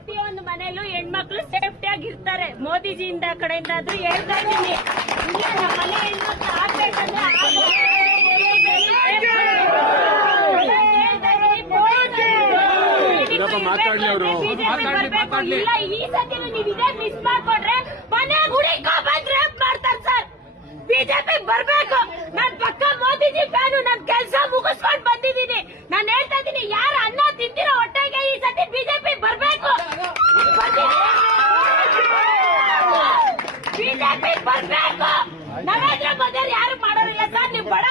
ಪ್ರತಿಯೊಂದು ಮನೆಯಲ್ಲೂ ಹೆಣ್ಮಕ್ಳು ಸೇಫ್ಟಿ ಆಗಿರ್ತಾರೆ. ಮೋದಿಜಿಯಿಂದ ಕಡೆಯಿಂದ ಆದ್ರೂ ಹೇಳ್ತಾ ಇದ್ದೀನಿ. ಇಲ್ಲ ನಮ್ಮ ಮನೆ ಹೆಣ್ಮಕ್ಳು ಆಗ್ಬೇಕಂದ್ರೆ ಇಲ್ಲ. ಈ ಸತಿನೂ ನೀವು ಇದೇ ಮಿಸ್ ಮಾಡ್ಕೊಂಡ್ರೆ ಮನೆ ಹುಡುಕೋ ಬಂದ್ರೆ ಮಾಡ್ತಾರೆ ಸರ್. ಬಿಜೆಪಿ ಬರ್ಬೇಕು. ನಾನ್ ಪಕ್ಕ ಮೋದಿಜಿ ಫ್ಯಾನು. ನಾನ್ ಕೆಲಸ ಮುಗಿಸ್ಕೊಂಡ್ ಬಂದಿದ್ದೀನಿ. ನಾನ್ ಹೇಳ್ತಾ ಇದ್ದೀನಿ, ಯಾರು ಅನ್ನ ತಿಂತಿರೋ ಹೊಟ್ಟೆಗೆ ಈ ಸತಿ ಬಿಜೆಪಿ ಬರ್ಬೇಕು. ಬಿಜೆಪಿ ಬರ್ಬೇಕು. ನರೇಂದ್ರ ಮೋದಿ ಯಾರು ಮಾಡೋರಿಲ್ಲ ಸರ್. ನೀವು ಬಡ